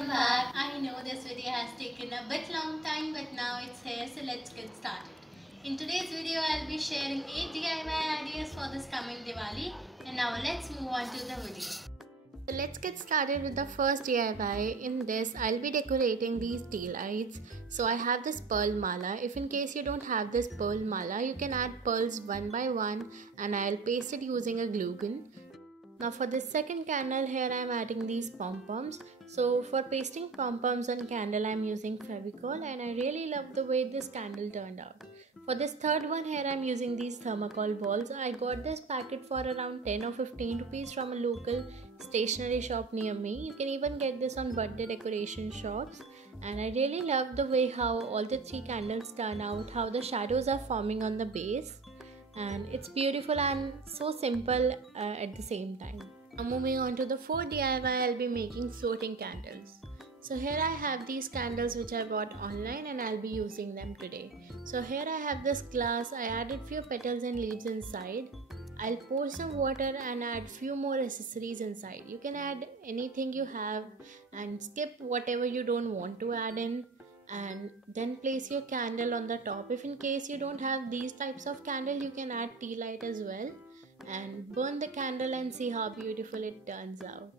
welcome back. I know this video has taken a bit long time, but now it's here, so let's get started. In today's video, I'll be sharing 8 DIY ideas for this coming Diwali, and now let's move on to the video. So let's get started with the first DIY. In this, I'll be decorating these tea lights. So I have this pearl mala. If in case you don't have this pearl mala, you can add pearls one by one, and I'll paste it using a glue gun. Now for this second candle, here I am adding these pom-poms. So for pasting pom-poms on candle, I am using Fevicol, and I really love the way this candle turned out. For this third one, here I am using these thermocol balls. I got this packet for around 10 or 15 rupees from a local stationery shop near me. You can even get this on birthday decoration shops. And I really love the way how all the three candles turn out, how the shadows are forming on the base. And it's beautiful and so simple at the same time. Now moving on to the fourth DIY, I'll be making floating candles. So here I have these candles which I bought online, and I'll be using them today. So here I have this glass. I added few petals and leaves inside. I'll pour some water and add few more accessories inside. You can add anything you have and skip whatever you don't want to add in. And then place your candle on the top. If in case you don't have these types of candle, you can add tea light as well, and burn the candle and see how beautiful it turns out.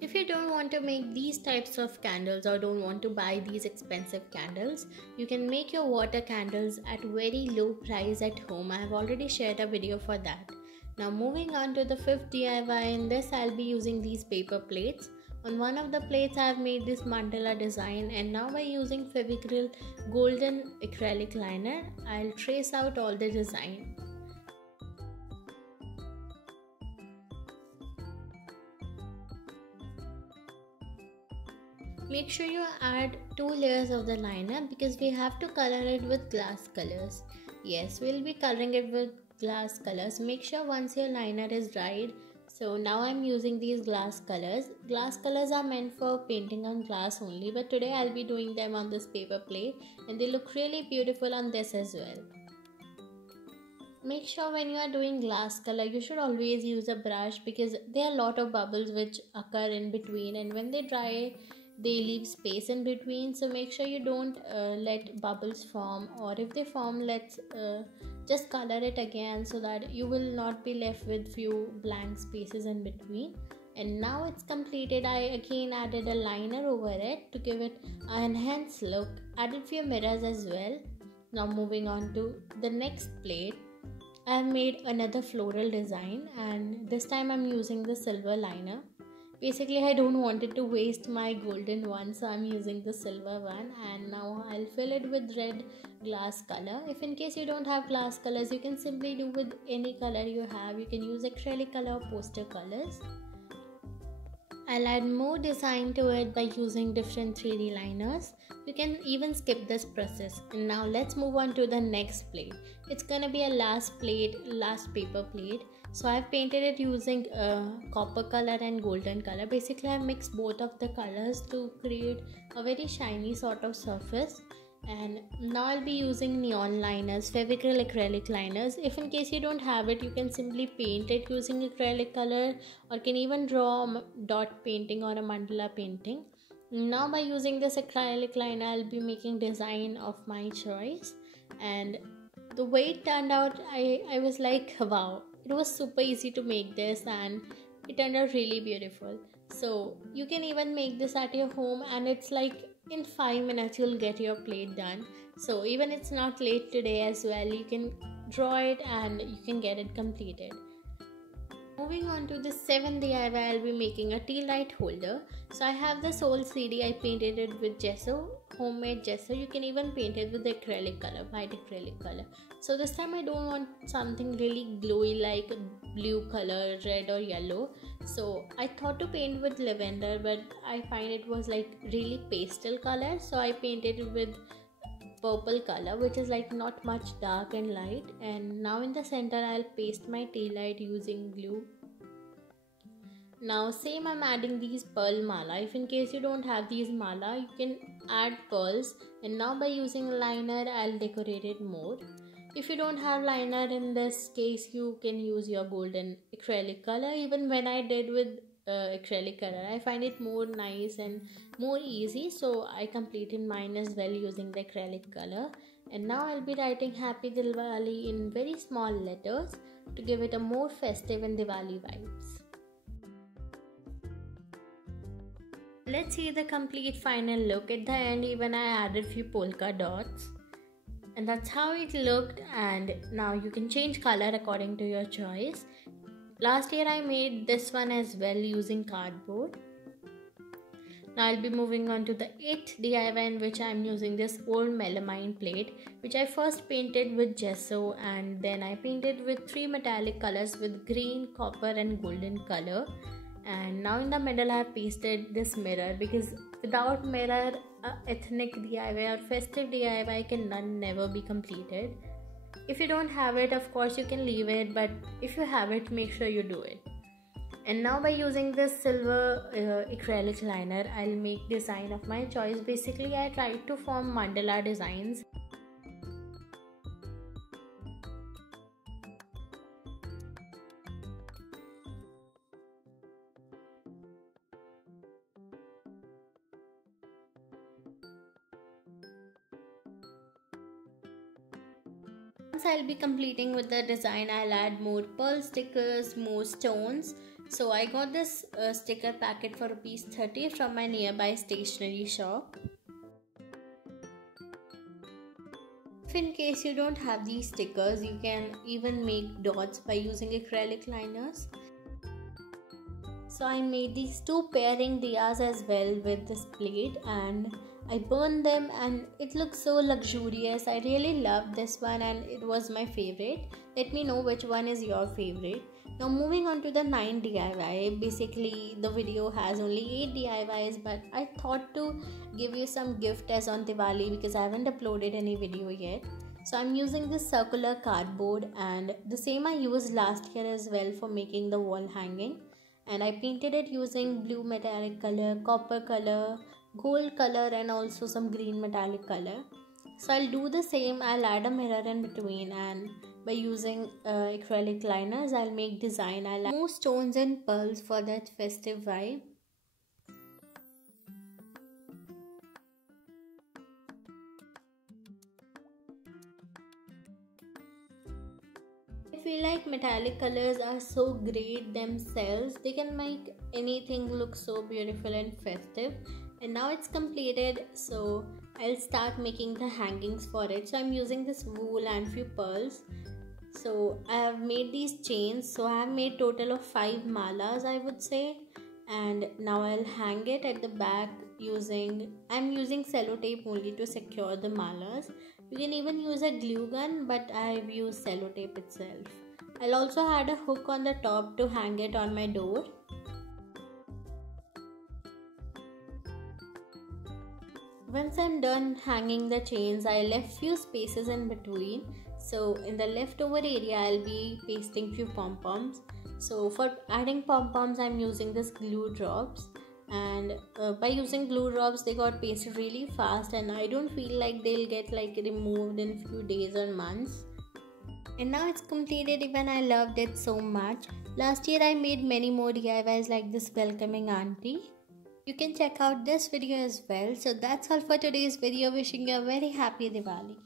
If you don't want to make these types of candles or don't want to buy these expensive candles, you can make your water candles at very low price at home. I have already shared a video for that. Now moving on to the fifth DIY. In this, I'll be using these paper plates. On one of the plates, I have made this mandala design, and now by using Fevicryl golden acrylic liner, I'll trace out all the design. Make sure you add 2 layers of the liner because we have to color it with glass colors. Yes, we'll be coloring it with glass colors. Make sure once your liner is dried. So now I'm using these glass colors. Glass colors are meant for painting on glass only, but today I'll be doing them on this paper plate, and they look really beautiful on this as well. Make sure when you are doing glass color, you should always use a brush because there are a lot of bubbles which occur in between, and when they dry, they leave space in between. So make sure you don't let bubbles form, or if they form, let's just color it again so that you will not be left with few blank spaces in between. And now it's completed. I again added a liner over it to give it an enhanced look. Added few mirrors as well. Now moving on to the next plate, I have made another floral design, and this time I'm using the silver liner. Basically, I don't want it to waste my golden one, so I'm using the silver one, and now I'll fill it with red glass color. If in case you don't have glass colors, you can simply do with any color you have. You can use acrylic color or poster colors. I'll add more design to it by using different 3D liners. You can even skip this process. And now let's move on to the next plate. It's gonna be a last paper plate. So I've painted it using copper color and golden color. Basically, I've mixed both of the colors to create a very shiny sort of surface. And now I'll be using neon liners, Fevicryl acrylic liners. If in case you don't have it, you can simply paint it using acrylic color, or can even draw a dot painting or a mandala painting. Now by using this acrylic liner, I'll be making design of my choice. And the way it turned out, I was like, wow, it was super easy to make this, and it turned out really beautiful. So you can even make this at your home, and it's like in 5 minutes you'll get your plate done. So even it's not late today as well, you can draw it and you can get it completed. Moving on to the 7th DIY, I'll be making a tea light holder. So I have this old CD, I painted it with gesso, homemade gesso. You can even paint it with acrylic color, white acrylic color. So this time I don't want something really glowy like blue color, red or yellow. So I thought to paint with lavender, but I find it was like really pastel color. So I painted it with purple color, which is like not much dark and light. And now in the center, I'll paste my tea light using glue. Now same, I'm adding these pearl mala. If in case you don't have these mala, you can add pearls. And now by using liner, I'll decorate it more. If you don't have liner, in this case you can use your golden acrylic color. Even when I did with acrylic color. I find it more nice and more easy, so I completed mine as well using the acrylic color. And now I'll be writing Happy Diwali in very small letters to give it a more festive and Diwali vibes. Let's see the complete final look. At the end, even I added few polka dots. And that's how it looked, and now you can change color according to your choice. Last year I made this one as well using cardboard. Now I'll be moving on to the 8th DIY, in which I'm using this old melamine plate, which I first painted with gesso and then I painted with 3 metallic colors with green, copper and golden color. And now in the middle I have pasted this mirror, because without mirror, ethnic DIY or festive DIY can never be completed. If you don't have it, of course you can leave it, but if you have it, make sure you do it. And now by using this silver acrylic liner, I'll make design of my choice. Basically I tried to form mandala designs. Once I'll be completing with the design, I'll add more pearl stickers, more stones. So I got this sticker packet for ₹30 from my nearby stationery shop. If in case you don't have these stickers, you can even make dots by using acrylic liners. So I made these 2 pairing diyas as well with this plate, and I burned them and it looks so luxurious. I really loved this one and it was my favorite. Let me know which one is your favorite. Now moving on to the 9th DIY. Basically the video has only 8 DIYs, but I thought to give you some gift as on Diwali because I haven't uploaded any video yet. So I'm using this circular cardboard, and the same I used last year as well for making the wall hanging. And I painted it using blue metallic color, copper color, gold color and also some green metallic color. So I'll do the same. I'll add a mirror in between, and by using acrylic liners I'll make design. I'll add more stones and pearls for that festive vibe. I feel like metallic colors are so great themselves. They can make anything look so beautiful and festive. And now it's completed, so I'll start making the hangings for it. So I'm using this wool and few pearls. So I have made these chains. So I have made total of 5 malas, I would say. And now I'll hang it at the back I'm using sellotape only to secure the malas. You can even use a glue gun, but I've used sellotape itself. I'll also add a hook on the top to hang it on my door. Once I'm done hanging the chains, I left few spaces in between. So in the leftover area, I'll be pasting few pom-poms. So for adding pom-poms, I'm using this glue drops. And by using glue drops, they got pasted really fast, and I don't feel like they'll get removed in few days or months. And now it's completed. Even I loved it so much. Last year I made many more DIYs like this welcoming auntie. You can check out this video as well. So that's all for today's video. Wishing you a very happy Diwali.